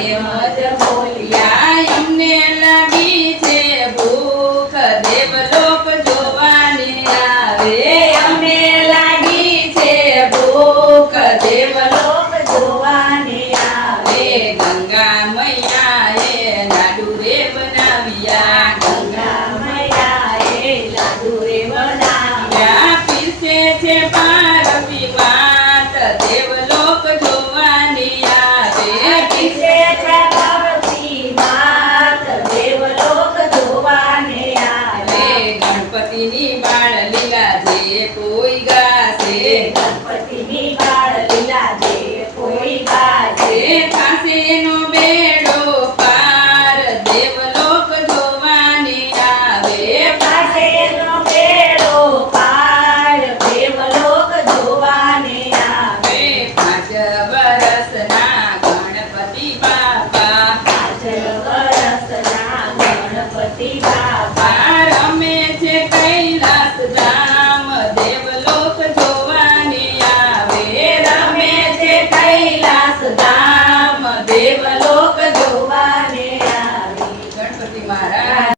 એમ જ બોલ્યા અમને લાગી છે ભૂખ દેવલોક જોવાને આવે અમને લાગી છે ભૂખ દેવલોક જોવાને આવે ગંગા મૈયાએ લાડુ રે બનાવ્યા ગંગા મૈયાએ લાડુ રે બનાવ્યા પીસે છે પારવી વાત દેવલોક જોવાને આવે પીસે છે પારવી વાત દેવલોક જોવાને આવે ગણપતિની બાળ લીલા જે કોઈ ગાશે ગણપતિની બાળ લીલા જે કોઈ ગાશે થાશે નો બેડો પાર દેવલોક જોવાને આવે થાશે નો બેડો પાર દેવલોક જોવાને આવે 5 વર્ષના ગણપતિ બાપા 5 વર્ષના ગણપતિ બાપા રમે છે કૈલાસ ધામ દેવલોક જોવાને આવે રમે છે કૈલાસ ધામ દેવલોક